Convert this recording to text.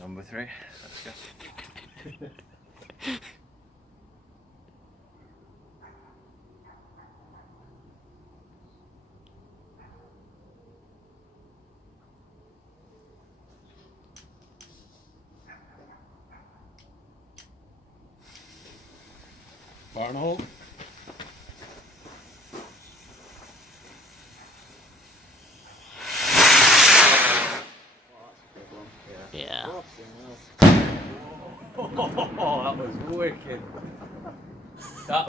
Number 3. Let's go. Barnhold. Yeah. Oh, that was wicked. That